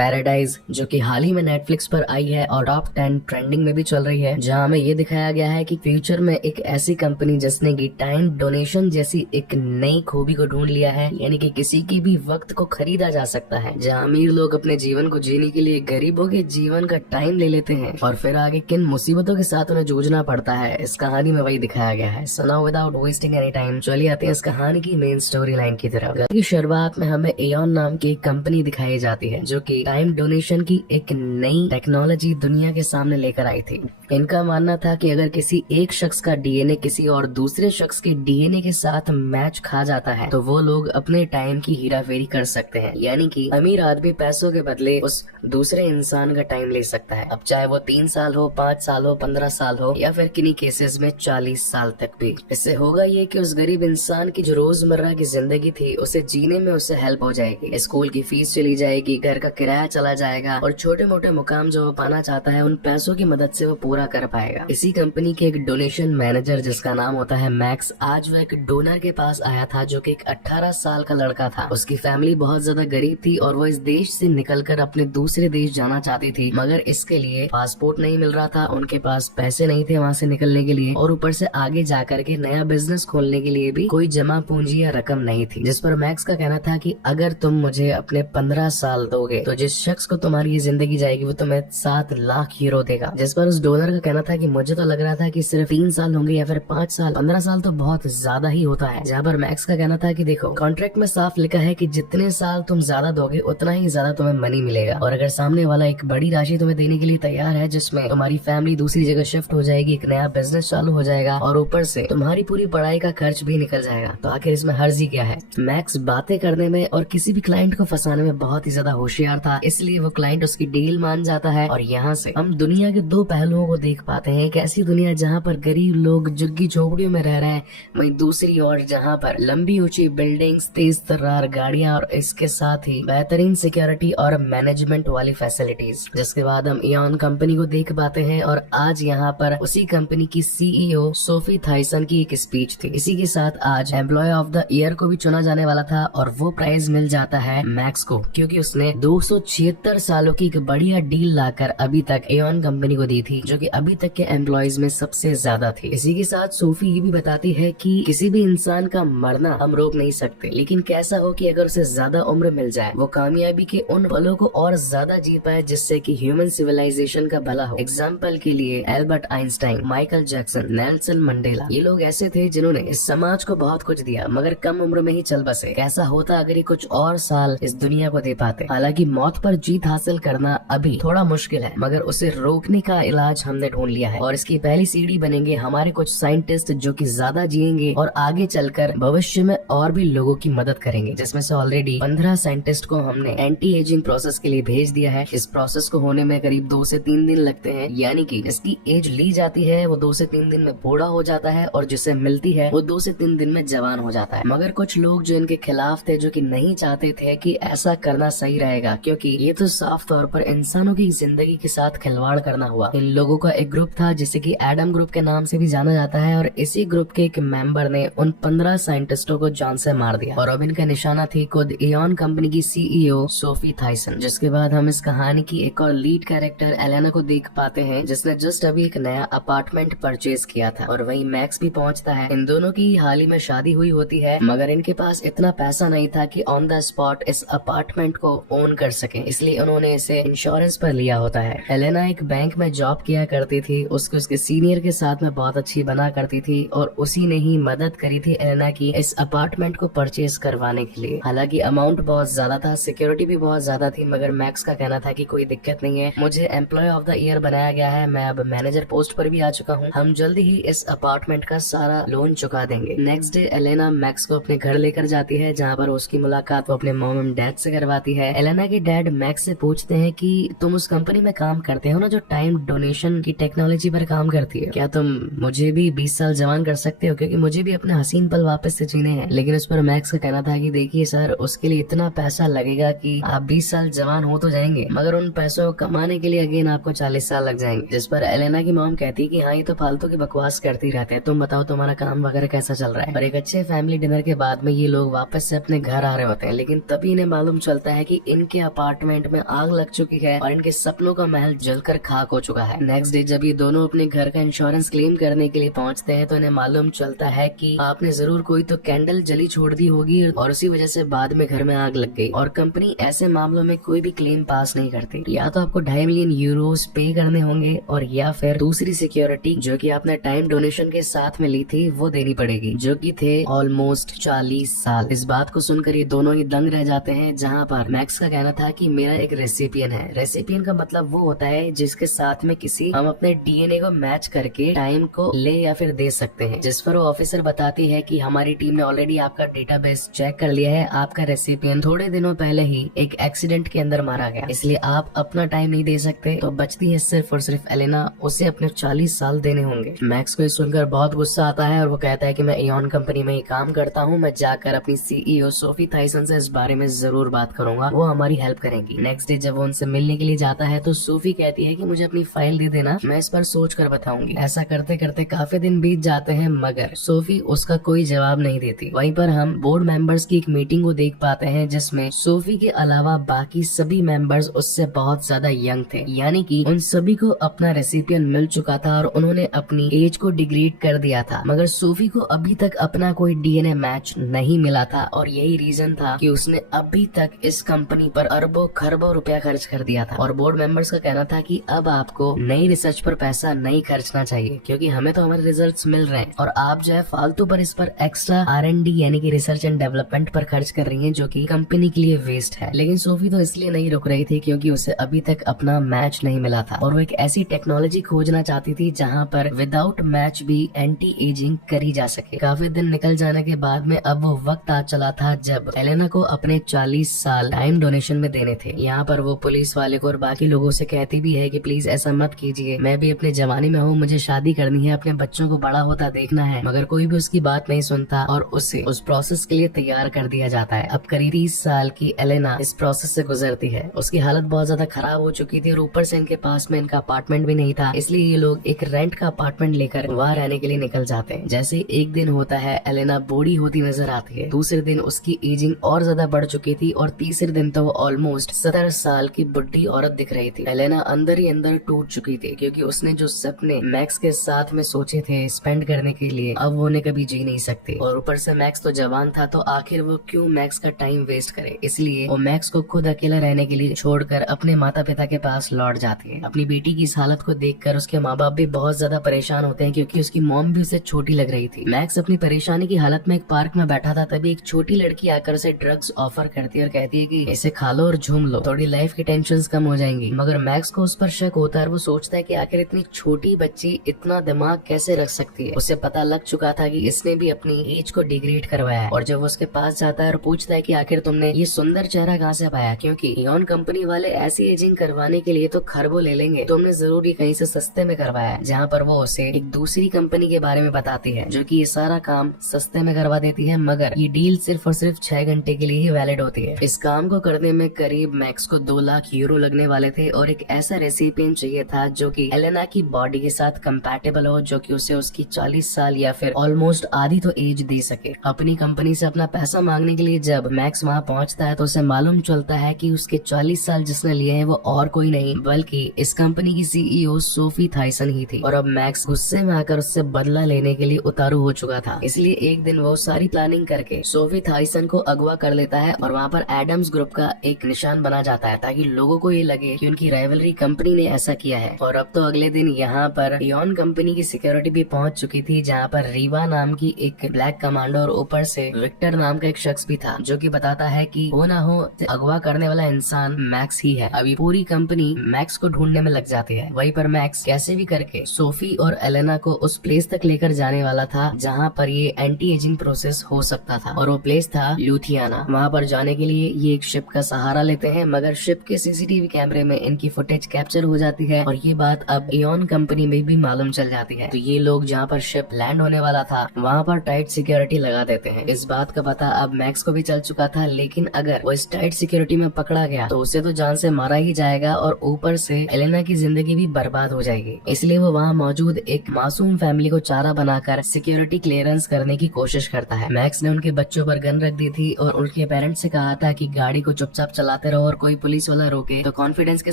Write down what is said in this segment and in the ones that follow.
Paradise, जो कि हाल ही में नेटफ्लिक्स पर आई है और टॉप 10 ट्रेंडिंग में भी चल रही है, जहां हमें ये दिखाया गया है कि फ्यूचर में एक ऐसी कंपनी जिसने की टाइम डोनेशन जैसी एक नई खूबी को ढूंढ लिया है, यानी कि किसी की भी वक्त को खरीदा जा सकता है। जहां अमीर लोग अपने जीवन को जीने के लिए गरीबों के जीवन का टाइम ले लेते हैं और फिर आगे किन मुसीबतों के साथ उन्हें जूझना पड़ता है, इस कहानी में वही दिखाया गया है। So now without wasting any time चलिए आते हैं इस कहानी की मेन स्टोरी लाइन की तरफ। की शुरुआत में हमें एयन नाम की एक कंपनी दिखाई जाती है जो कि टाइम डोनेशन की एक नई टेक्नोलॉजी दुनिया के सामने लेकर आई थी। इनका मानना था कि अगर किसी एक शख्स का डीएनए किसी और दूसरे शख्स के डीएनए के साथ मैच खा जाता है तो वो लोग अपने टाइम की हेराफेरी कर सकते हैं, यानी कि अमीर आदमी पैसों के बदले उस दूसरे इंसान का टाइम ले सकता है। अब चाहे वो 3 साल हो, 5 साल हो, 15 साल हो या फिर किन्हीं केसेस में 40 साल तक भी। इससे होगा ये कि उस गरीब इंसान की जो रोजमर्रा की जिंदगी थी उसे जीने में उससे हेल्प हो जाएगी। स्कूल की फीस चली जाएगी, घर का किराया चला जाएगा और छोटे मोटे मुकाम जो वो पाना चाहता है उन पैसों की मदद से वो पूरा कर पाएगा। इसी कंपनी के एक डोनेशन मैनेजर जिसका नाम होता है मैक्स, आज वो एक डोनर के पास आया था जो कि एक 18 साल का लड़का था। उसकी फैमिली बहुत ज्यादा गरीब थी और वो इस देश से निकलकर अपने दूसरे देश जाना चाहती थी, मगर इसके लिए पासपोर्ट नहीं मिल रहा था, उनके पास पैसे नहीं थे वहाँ से निकलने के लिए और ऊपर से आगे जाकर के नया बिजनेस खोलने के लिए भी कोई जमा पूंजी या रकम नहीं थी। जिस पर मैक्स का कहना था कि अगर तुम मुझे अपने 15 साल दोगे तो जिस शख्स को तुम्हारी ये जिंदगी जाएगी वो तुम्हें 7 लाख यूरो देगा। जिस पर उस डोनर का कहना था कि मुझे तो लग रहा था कि सिर्फ 3 साल होंगे या फिर 5 साल, 15 साल तो बहुत ज्यादा ही होता है। जहाँ पर मैक्स का कहना था कि देखो, कॉन्ट्रैक्ट में साफ लिखा है कि जितने साल तुम ज्यादा दोगे उतना ही ज्यादा तुम्हें मनी मिलेगा और अगर सामने वाला एक बड़ी राशि तुम्हें देने के लिए तैयार है जिसमें तुम्हारी फैमिली दूसरी जगह शिफ्ट हो जाएगी, एक नया बिजनेस चालू हो जाएगा और ऊपर से तुम्हारी पूरी पढ़ाई का खर्च भी निकल जाएगा, तो आखिर इसमें हर्जी क्या है। मैक्स बातें करने में और किसी भी क्लाइंट को फंसाने में बहुत ही ज्यादा होशियार था, इसलिए वो क्लाइंट उसकी डील मान जाता है और यहाँ से हम दुनिया के दो पहलुओं को देख पाते हैं। एक ऐसी दुनिया जहाँ पर गरीब लोग झुग्गी झोपड़ियों में रह रहे हैं, वहीं दूसरी ओर जहाँ पर लंबी ऊंची बिल्डिंग्स, तेज तर्रार गाड़ियां और इसके साथ ही बेहतरीन सिक्योरिटी और मैनेजमेंट वाली फैसिलिटीज। जिसके बाद हम एयन कंपनी को देख पाते हैं और आज यहाँ पर उसी कंपनी की सीईओ सोफी थाइसन की एक स्पीच थी। इसी के साथ आज एम्प्लॉय ऑफ द ईयर को भी चुना जाने वाला था और वो प्राइज मिल जाता है मैक्स को, क्योंकि उसने 276 सालों की एक बढ़िया डील लाकर अभी तक एयन कंपनी को दी थी, जो कि अभी तक के एम्प्लॉयज में सबसे ज्यादा थी। इसी के साथ सोफी ये भी बताती है कि किसी भी इंसान का मरना हम रोक नहीं सकते, लेकिन कैसा हो कि अगर उसे ज्यादा उम्र मिल जाए वो कामयाबी के उन पलों को और ज्यादा जी पाए जिससे कि ह्यूमन सिविलाइजेशन का भला हो। एग्जाम्पल के लिए Albert Einstein, Michael Jackson, Nelson Mandela, ये लोग ऐसे थे जिन्होंने इस समाज को बहुत कुछ दिया मगर कम उम्र में ही चल बसे। कैसा होता अगर ये कुछ और साल इस दुनिया को दे पाते। हालांकि मौत पर जीत हासिल करना अभी थोड़ा मुश्किल है, मगर उसे रोकने का इलाज हमने ढूंढ लिया है और इसकी पहली सीढ़ी बनेंगे हमारे कुछ साइंटिस्ट जो कि ज्यादा जिएंगे और आगे चलकर भविष्य में और भी लोगों की मदद करेंगे, जिसमें से ऑलरेडी 15 साइंटिस्ट को हमने एंटी एजिंग प्रोसेस के लिए भेज दिया है। इस प्रोसेस को होने में करीब 2 से 3 दिन लगते हैं, यानी कि जिसकी एज ली जाती है वो 2 से 3 दिन में बूढ़ा हो जाता है और जिसे मिलती है वो 2 से 3 दिन में जवान हो जाता है। मगर कुछ लोग जो इनके खिलाफ थे, जो कि नहीं चाहते थे कि ऐसा करना सही रहेगा, क्योंकि ये तो साफ तौर पर इंसानों की जिंदगी के साथ खिलवाड़ करना हुआ। इन लोगों का एक ग्रुप था जिसे कि एडम ग्रुप के नाम से भी जाना जाता है और इसी ग्रुप के एक मेंबर ने उन 15 साइंटिस्टों को जान से मार दिया और अब इनका निशाना थी खुद एयन कंपनी की सीईओ सोफी थाइसन। जिसके बाद हम इस कहानी की एक और लीड कैरेक्टर एलेना को देख पाते हैं, जिसने जस्ट अभी एक नया अपार्टमेंट परचेज किया था और वहीं मैक्स भी पहुंचता है। इन दोनों की हाल ही में शादी हुई होती है, मगर इनके पास इतना पैसा नहीं था कि ऑन द स्पॉट इस अपार्टमेंट को ओन कर सके, इसलिए उन्होंने इसे इंश्योरेंस पर लिया होता है। एलेना एक बैंक में जॉब किया करती थी, उसको उसके सीनियर के साथ में बहुत अच्छी बना करती थी और उसी ने ही मदद करी थी एलेना की इस अपार्टमेंट को परचेज करवाने के लिए। हालांकि अमाउंट बहुत ज्यादा था, सिक्योरिटी भी बहुत ज्यादा थी, मगर मैक्स का कहना था कि कोई दिक्कत नहीं है, मुझे एम्प्लॉय ऑफ द ईयर बनाया गया है, मैं अब मैनेजर पोस्ट पर भी आ चुका हूँ, हम जल्दी ही इस अपार्टमेंट का सारा लोन चुका देंगे। नेक्स्ट डे एलेना मैक्स को अपने घर लेकर जाती है, जहाँ पर उसकी मुलाकात वो अपने मॉम एंड डैड से करवाती है। एलेना के डैड मैक्स से पूछते हैं कि तुम उस कंपनी में काम करते हो ना जो टाइम डोनेशन की टेक्नोलॉजी पर काम करती है, क्या तुम मुझे भी 20 साल जवान कर सकते हो, क्योंकि मुझे भी अपने हसीन पल वापस से जीने हैं। लेकिन उस पर मैक्स का कहना था कि देखिए सर, उसके लिए इतना पैसा लगेगा कि आप 20 साल जवान हो तो जाएंगे, मगर उन पैसों को कमाने के लिए अगेन आपको 40 साल लग जाएंगे। जिस पर एलेना की मॉम कहती है कि हाँ, ये तो फालतू की बकवास करती रहते हैं, तुम बताओ तुम्हारा काम वगैरह कैसा चल रहा है। और एक अच्छे फैमिली डिनर के बाद में ये लोग वापस से अपने घर आ रहे होते हैं, लेकिन तभी इन्हें मालूम चलता है कि इनके अपार्टमेंट अपार्टमेंट में आग लग चुकी है और इनके सपनों का महल जलकर खाक हो चुका है। नेक्स्ट डे जब ये दोनों अपने घर का इंश्योरेंस क्लेम करने के लिए पहुंचते हैं तो इन्हें मालूम चलता है कि आपने जरूर कोई तो कैंडल जली छोड़ दी होगी और उसी वजह से बाद में घर में आग लग गई। और कंपनी ऐसे मामलों में कोई भी क्लेम पास नहीं करती। या तो आपको 2.5 मिलियन यूरोस पे करने होंगे और या फिर दूसरी सिक्योरिटी जो कि आपने टाइम डोनेशन के साथ में ली थी वो देनी पड़ेगी, जो कि थे ऑलमोस्ट 40 साल। इस बात को सुनकर ये दोनों ही दंग रह जाते हैं, जहाँ पर मैक्स का कहना था कि मेरा एक रेसिपियन है। रेसिपियन का मतलब वो होता है जिसके साथ में किसी हम अपने डीएनए को मैच करके टाइम को ले या फिर दे सकते हैं। जिस पर वो ऑफिसर बताती है कि हमारी टीम ने ऑलरेडी आपका डेटाबेस चेक कर लिया है, आपका रेसिपियन थोड़े दिनों पहले ही एक एक्सीडेंट के अंदर मारा गया, इसलिए आप अपना टाइम नहीं दे सकते। तो बचती है सिर्फ और सिर्फ एलेना, उसे अपने 40 साल देने होंगे। मैक्स को सुनकर बहुत गुस्सा आता है और वो कहता है कि मैं एऑन कंपनी में ही काम करता हूँ, मैं जाकर अपनी सीईओ सोफी थाइसन से इस बारे में जरूर बात करूंगा, वो हमारी हेल्प करेंगी। नेक्स्ट डे जब वो उनसे मिलने के लिए जाता है तो सोफी कहती है कि मुझे अपनी फाइल दे देना, मैं इस पर सोच कर बताऊंगी। ऐसा करते करते काफी दिन बीत जाते हैं मगर सोफी उसका कोई जवाब नहीं देती। वहीं पर हम बोर्ड मेंबर्स की एक मीटिंग को देख पाते हैं जिसमें सोफी के अलावा बाकी सभी मेंबर्स उससे बहुत ज्यादा यंग थे, यानी कि उन सभी को अपना रेसिपियन मिल चुका था और उन्होंने अपनी एज को डिग्रेड कर दिया था। मगर सोफी को अभी तक अपना कोई डीएनए मैच नहीं मिला था और यही रीजन था कि उसने अभी तक इस कंपनी पर अरबों खरबों रुपया खर्च कर दिया था। और बोर्ड मेंबर्स का कहना था कि अब आपको नई रिसर्च पर पैसा नहीं खर्चना चाहिए क्योंकि हमें तो हमारे रिजल्ट्स मिल रहे हैं और आप जो है फालतू पर इस पर एक्स्ट्रा R&D यानी कि रिसर्च एंड डेवलपमेंट पर खर्च कर रही हैं, जो कि कंपनी के लिए वेस्ट है। लेकिन सोफी तो इसलिए नहीं रुक रही थी क्योंकि उसे अभी तक अपना मैच नहीं मिला था और वो एक ऐसी टेक्नोलॉजी खोजना चाहती थी जहाँ पर विदाउट मैच भी एंटी एजिंग करी जा सके। काफी दिन निकल जाने के बाद में अब वो वक्त आ चला था जब एलेना को अपने 40 साल टाइम डोनेशन में देने थे। यहाँ पर वो पुलिस वाले को और बाकी लोगों से कहती भी है कि प्लीज ऐसा मत कीजिए, मैं भी अपने जवानी में हूँ, मुझे शादी करनी है, अपने बच्चों को बड़ा होता देखना है। मगर कोई भी उसकी बात नहीं सुनता और उसे उस प्रोसेस के लिए तैयार कर दिया जाता है। अब करीब 30 साल की एलेना इस प्रोसेस से गुजरती है। उसकी हालत बहुत ज्यादा खराब हो चुकी थी और ऊपर से इनके पास में इनका अपार्टमेंट भी नहीं था, इसलिए ये लोग एक रेंट का अपार्टमेंट लेकर वहाँ रहने के लिए निकल जाते हैं। जैसे एक दिन होता है एलेना बूढ़ी होती नजर आती है, दूसरे दिन उसकी एजिंग और ज्यादा बढ़ चुकी थी और तीसरे दिन तो वो ऑलमोस्ट 17 साल की बुढ़ी औरत दिख रही थी। एलेना अंदर ही अंदर टूट चुकी थी क्योंकि उसने जो सपने मैक्स के साथ में सोचे थे स्पेंड करने के लिए अब वो उन्हें कभी जी नहीं सकती। और ऊपर से मैक्स तो जवान था, तो आखिर वो क्यों मैक्स का टाइम वेस्ट करे, इसलिए वो मैक्स को खुद अकेला रहने के लिए छोड़कर अपने माता पिता के पास लौट जाती है। अपनी बेटी की इस हालत को देखकर उसके माँ बाप भी बहुत ज्यादा परेशान होते हैं क्योंकि उसकी मॉम भी उसे छोटी लग रही थी। मैक्स अपनी परेशानी की हालत में एक पार्क में बैठा था, तभी एक छोटी लड़की आकर उसे ड्रग्स ऑफर करती है और कहती है कि इसे खा लो और झूम लो, थोड़ी लाइफ की टेंशंस कम हो जाएंगी। मगर मैक्स को उस पर शक होता है, वो सोचता है कि आखिर इतनी छोटी बच्ची इतना दिमाग कैसे रख सकती है। उसे पता लग चुका था कि इसने भी अपनी एज को डिग्रेड करवाया है। और जब वो उसके पास जाता है और पूछता है कि आखिर तुमने ये सुंदर चेहरा कहाँ से पाया, क्योंकि एऑन कंपनी वाले ऐसी एजिंग करवाने के लिए तो खरबों ले लेंगे, तुमने जरूर ये कहीं से सस्ते में करवाया है। जहाँ पर वो उसे एक दूसरी कंपनी के बारे में बताती है जो कि ये सारा काम सस्ते में करवा देती है, मगर ये डील सिर्फ और सिर्फ 6 घंटे के लिए ही वैलिड होती है। इस काम को करने में करीब मैक्स को 2 लाख यूरो लगने वाले थे और एक ऐसा रेसिपिएंट चाहिए था जो कि एलेना की बॉडी के साथ कंपैटिबल हो, जो कि उसे उसकी 40 साल या फिर ऑलमोस्ट आधी तो एज दे सके। अपनी कंपनी से अपना पैसा मांगने के लिए जब मैक्स वहाँ पहुँचता है तो उसे मालूम चलता है कि उसके 40 साल जिसने लिए हैं वो और कोई नहीं बल्कि इस कंपनी की सीईओ सोफी थाइसन ही थी। और अब मैक्स गुस्से में आकर उससे बदला लेने के लिए उतारू हो चुका था, इसलिए एक दिन वो सारी प्लानिंग करके सोफी थाइसन को अगवा कर लेता है और वहाँ पर एडम्स ग्रुप का एक निशान बना जाता है ताकि लोगों को ये लगे कि उनकी राइवलरी कंपनी ने ऐसा किया है। और अब तो अगले दिन यहाँ पर एऑन कंपनी की सिक्योरिटी भी पहुंच चुकी थी, जहाँ पर रीवा नाम की एक ब्लैक कमांडो और ऊपर से विक्टर नाम का एक शख्स भी था जो कि बताता है कि हो ना हो अगवा करने वाला इंसान मैक्स ही है। अभी पूरी कंपनी मैक्स को ढूंढने में लग जाती है। वहीं पर मैक्स कैसे भी करके सोफी और एलेना को उस प्लेस तक लेकर जाने वाला था जहाँ पर ये एंटी एजिंग प्रोसेस हो सकता था और वो प्लेस था लुथियाना। वहाँ पर जाने के लिए ये एक शिप का सहारा लेते हैं, मगर शिप के सीसीटीवी कैमरे में इनकी फुटेज कैप्चर हो जाती है और ये बात अब एऑन कंपनी में भी मालूम चल जाती है। तो ये लोग जहाँ पर शिप लैंड होने वाला था वहाँ पर टाइट सिक्योरिटी लगा देते हैं। इस बात का पता अब मैक्स को भी चल चुका था, लेकिन अगर वो इस टाइट सिक्योरिटी में पकड़ा गया तो उसे तो जान से मारा ही जाएगा और ऊपर से एलेना की जिंदगी भी बर्बाद हो जाएगी। इसलिए वो वहाँ मौजूद एक मासूम फैमिली को चारा बनाकर सिक्योरिटी क्लियरेंस करने की कोशिश करता है। मैक्स ने उनके बच्चों पर गन रख दी थी और उनके पेरेंट्स से कहा था कि गाड़ी को चुपचाप चला चलाते रहो और कोई पुलिस वाला रोके तो कॉन्फिडेंस के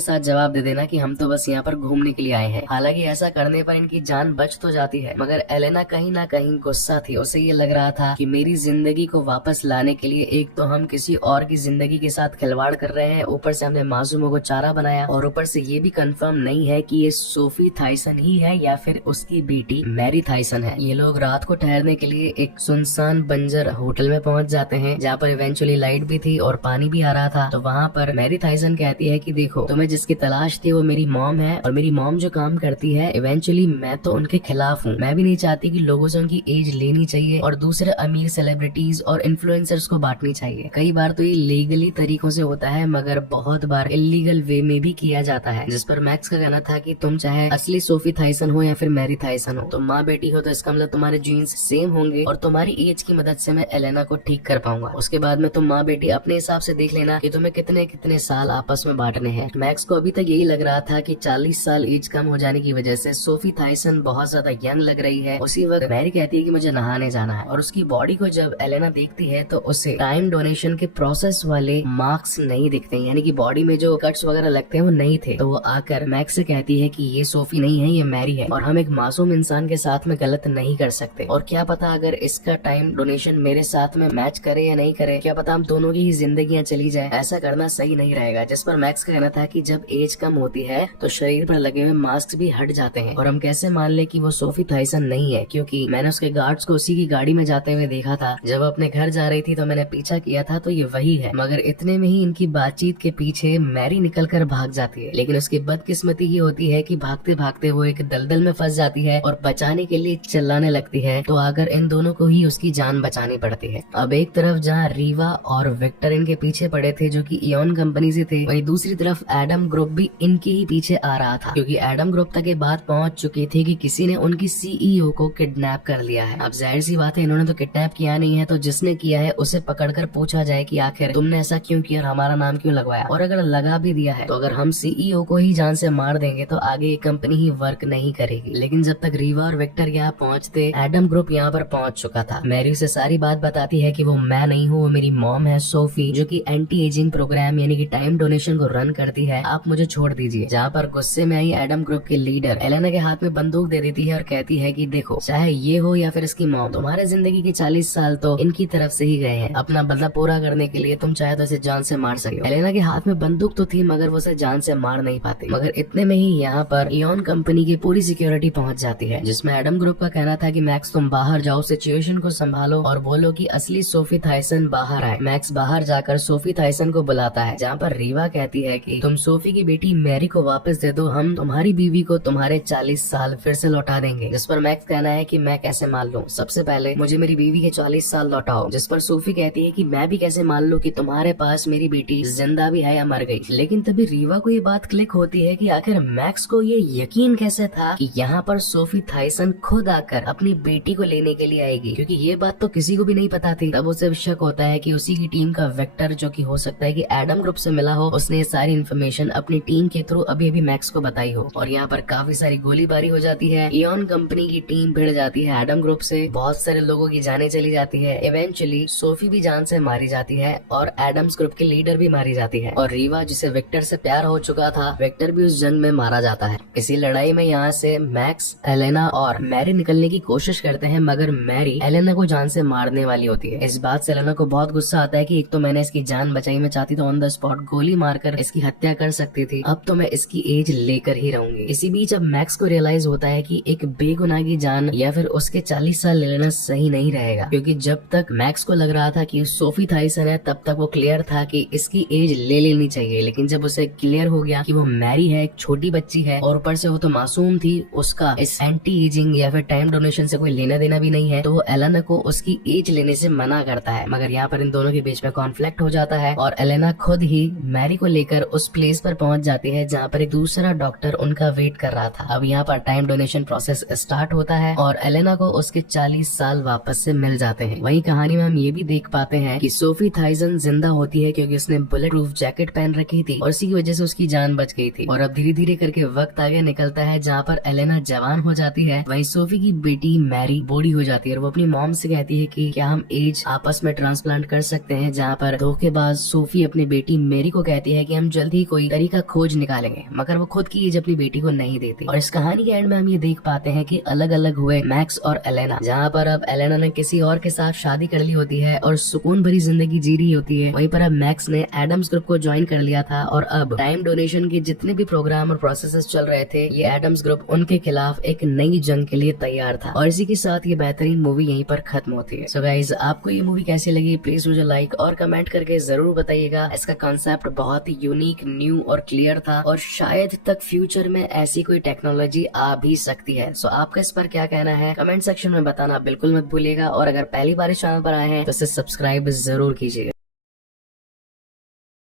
साथ जवाब दे देना कि हम तो बस यहाँ पर घूमने के लिए आए हैं। हालांकि ऐसा करने पर इनकी जान बच तो जाती है, मगर एलेना कहीं ना कहीं गुस्सा थी। उसे ये लग रहा था कि मेरी जिंदगी को वापस लाने के लिए एक तो हम किसी और की जिंदगी के साथ खिलवाड़ कर रहे हैं, ऊपर से हमने मासूमों को चारा बनाया, और ऊपर से ये भी कंफर्म नहीं है कि ये सोफी थाइसन ही है या फिर उसकी बेटी मैरी थाइसन है। ये लोग रात को ठहरने के लिए एक सुनसान बंजर होटल में पहुंच जाते हैं, जहाँ पर इवेंचुअली लाइट भी थी और पानी भी आ रहा था। तो वहाँ पर मैरी थाइसन कहती है कि देखो, तुम्हें जिसकी तलाश थी वो मेरी मॉम है, और मेरी मॉम जो काम करती है इवेंचुअली मैं तो उनके खिलाफ हूँ। मैं भी नहीं चाहती कि लोगों से उनकी एज लेनी चाहिए और दूसरे अमीर सेलिब्रिटीज और इन्फ्लुएंसर्स को बांटनी चाहिए। कई बार तो ये लीगली तरीकों से होता है, मगर बहुत बार इलीगल वे में भी किया जाता है। जिस पर मैक्स का कहना था कि तुम चाहे असली सोफी थाइसन हो या फिर मैरी थाइसन हो, तुम माँ बेटी हो तो इसका मतलब तुम्हारे जीन्स सेम होंगे और तुम्हारी एज की मदद से मैं एलेना को ठीक कर पाऊंगा। उसके बाद में तुम माँ बेटी अपने हिसाब से देख लेना कि तुम्हें कितने कितने साल आपस में बांटने हैं। मैक्स को अभी तक यही लग रहा था कि 40 साल एज कम हो जाने की वजह से सोफी थाइसन बहुत ज्यादा यंग लग रही है। उसी वक्त मैरी कहती है कि मुझे नहाने जाना है, और उसकी बॉडी को जब एलेना देखती है तो उसे टाइम डोनेशन के प्रोसेस वाले मार्क्स नहीं दिखते, यानी कि बॉडी में जो कट्स वगैरह लगते हैं वो नहीं थे। तो वो आकर मैक्स से कहती है कि ये सोफी नहीं है, ये मैरी है, और हम एक मासूम इंसान के साथ में गलत नहीं कर सकते। और क्या पता अगर इसका टाइम डोनेशन मेरे साथ में मैच करे या नहीं करे, क्या पता हम दोनों की ही जिंदगियां चली जाए, ऐसा करना सही नहीं रहेगा। जिस पर मैक्स का कहना था कि जब एज कम होती है तो शरीर पर लगे हुए मास्क भी हट जाते हैं, और हम कैसे मान ले कि वो सोफी थाइसन नहीं है, क्योंकि मैंने उसके गार्ड्स को उसी की गाड़ी में जाते हुए देखा था। जब अपने घर जा रही थी तो मैंने पीछा किया था, तो ये वही है। मगर इतने में ही इनकी बातचीत के पीछे मैरी निकल कर भाग जाती है, लेकिन उसकी बदकिस्मती ये होती है कि भागते भागते वो एक दलदल में फंस जाती है और बचाने के लिए चिल्लाने लगती है। तो आकर इन दोनों को ही उसकी जान बचानी पड़ती है। अब एक तरफ जहाँ रीवा और विक्टर इनके पीछे पड़े थे जो कि इयॉन कंपनी से थे, वहीं दूसरी तरफ एडम ग्रुप भी इनके ही पीछे आ रहा था, क्योंकि एडम ग्रुप तक ये बात पहुंच चुकी थी कि किसी ने उनकी सीईओ को किडनैप कर लिया है। अब जाहिर सी बात है इन्होंने तो किडनैप किया नहीं है, तो जिसने किया है उसे पकड़कर पूछा जाए कि आखिर तुमने ऐसा क्यों किया, हमारा नाम क्यों लगवाया, और अगर लगा भी दिया है तो अगर हम सीईओ को ही जान से मार देंगे तो आगे ये कंपनी ही वर्क नहीं करेगी। लेकिन जब तक रीवा और विक्टर यहाँ पहुँचते, एडम ग्रुप यहाँ पर पहुँच चुका था। मैरी उसे सारी बात बताती है कि वो मैं नहीं हूँ, वो मेरी मॉम है सोफी, जो कि एंटी एजिंग प्रोग्राम यानी कि टाइम डोनेशन को रन करती है, आप मुझे छोड़ दीजिए। जहाँ पर गुस्से में आई एडम ग्रुप के लीडर एलेना के हाथ में बंदूक दे देती है और कहती है कि देखो, चाहे ये हो या फिर इसकी मॉम, तुम्हारे जिंदगी के 40 साल तो इनकी तरफ से ही गए हैं। अपना बदला पूरा करने के लिए तुम चाहे तो इसे जान से मार सकते हो। एलेना के हाथ में बंदूक तो थी, मगर वो उसे जान से मार नहीं पाती। मगर इतने में ही यहाँ पर इयॉन कंपनी की पूरी सिक्योरिटी पहुंच जाती है, जिसमें एडम ग्रुप का कहना था कि मैक्स तुम बाहर जाओ, सिचुएशन को संभालो और बोलो कि असली सोफी थाइसन बाहर आए। मैक्स बाहर जाकर सोफी थाइसन को बुलाता है, जहाँ पर रीवा कहती है कि तुम सोफी की बेटी मैरी को वापस दे दो, हम तुम्हारी बीवी को तुम्हारे 40 साल फिर से लौटा देंगे। जिस पर मैक्स कहना है कि मैं कैसे मान लूं, सबसे पहले मुझे मेरी बीवी के 40 साल लौटाओ। जिस पर सोफी कहती है कि मैं भी कैसे मान लूं कि तुम्हारे पास मेरी बेटी जिंदा भी है या मर गई। लेकिन तभी रीवा को ये बात क्लिक होती है कि आखिर मैक्स को ये यकीन कैसे था कि यहाँ पर सोफी थाइसन खुद आकर अपनी बेटी को लेने के लिए आएगी, क्योंकि ये बात तो किसी को भी नहीं पता थी। तब उसे शक होता है कि उसी की टीम का वेक्टर, जो कि हो सकता है कि एडम ग्रुप से मिला हो, उसने ये सारी इन्फॉर्मेशन अपनी टीम के थ्रू अभी अभी मैक्स को बताई हो। और यहाँ पर काफी सारी गोलीबारी हो जाती है, इयॉन कंपनी की टीम भिड़ जाती है एडम ग्रुप से, बहुत सारे लोगों की जाने चली जाती है। इवेंचुअली सोफी भी जान से मारी जाती है और एडम्स ग्रुप के लीडर भी मारी जाती है, और रीवा जिसे विक्टर से प्यार हो चुका था, विक्टर भी उस जंग में मारा जाता है। इसी लड़ाई में यहाँ से मैक्स, एलेना और मैरी निकलने की कोशिश करते हैं, मगर मैरी एलेना को जान से मारने वाली होती है। इस बात से एलेना को बहुत गुस्सा आता है कि एक तो मैंने इसकी जान बचाई, मैं चाहती तो ऑन द स्पॉट गोली मारकर इसकी हत्या कर सकती थी, अब तो मैं इसकी एज लेकर ही रहूंगी। इसी बीच अब मैक्स को रियलाइज होता है कि एक बेगुनाह की जान या फिर उसके 40 साल ले लेना सही नहीं रहेगा, क्योंकि जब तक मैक्स को लग रहा था कि सोफी थाइसन है, तब तक वो क्लियर था कि इसकी एज ले लेनी चाहिए। लेकिन जब उसे क्लियर हो गया कि वो मैरी है, एक छोटी बच्ची है, और ऊपर से वो तो मासूम थी, उसका इस एंटी एजिंग या फिर टाइम डोनेशन से कोई लेना देना भी नहीं है, तो वो एलेना को उसकी एज लेने से मना करता है। मगर यहाँ पर इन दोनों के बीच में कॉन्फ्लिक्ट हो जाता है और एलेना खुद ही मैरी को लेकर उस प्लेस पर पहुंच जाती है जहाँ पर एक दूसरा डॉक्टर उनका वेट कर रहा था। अब यहाँ पर टाइम डोनेशन प्रोसेस स्टार्ट होता है और एलेना को उसके 40 साल वापस से मिल जाते हैं। वहीं कहानी में हम ये भी देख पाते हैं कि सोफी थाइसन जिंदा होती है, क्योंकि उसने बुलेट प्रूफ जैकेट पहन रखी थी और इसी की वजह से उसकी जान बच गई थी। और अब धीरे धीरे करके वक्त आगे निकलता है, जहाँ पर एलेना जवान हो जाती है, वहीं सोफी की बेटी मैरी बूढ़ी हो जाती है और वो अपनी मॉम से कहती है कि क्या हम एज आपस में ट्रांसप्लांट कर सकते हैं, जहाँ पर धोखेबाज सोफी अपनी बेटी मेरी को कहती है कि हम जल्द ही कोई तरीका खोज निकालेंगे, मगर वो खुद की एज अपनी बेटी को नहीं देती। और इस कहानी के एंड में हम ये देख पाते हैं कि अलग अलग हुए मैक्स और एलेना, जहाँ पर अब एलेना ने किसी और के साथ शादी कर ली होती है और सुकून भरी जिंदगी जी रही होती है। वहीं पर अब मैक्स ने एडम्स ग्रुप को ज्वाइन कर लिया था और अब टाइम डोनेशन के जितने भी प्रोग्राम और प्रोसेसेस चल रहे थे, ये एडम्स ग्रुप उनके खिलाफ एक नई जंग के लिए तैयार था। और इसी के साथ ये बेहतरीन मूवी यहीं पर खत्म होती है। सो गाइज, आपको ये मूवी कैसी लगी प्लीज मुझे लाइक और कमेंट करके जरूर बताइएगा। इसका कॉन्सेप्ट बहुत ही यूनिक, न्यू और क्लियर था और शायद तक फ्यूचर में ऐसी कोई टेक्नोलॉजी आ भी सकती है। सो आपका इस पर क्या कहना है कमेंट सेक्शन में बताना बिल्कुल मत भूलिएगा। और अगर पहली बार इस चैनल पर आए हैं तो इसे सब्सक्राइब जरूर कीजिएगा।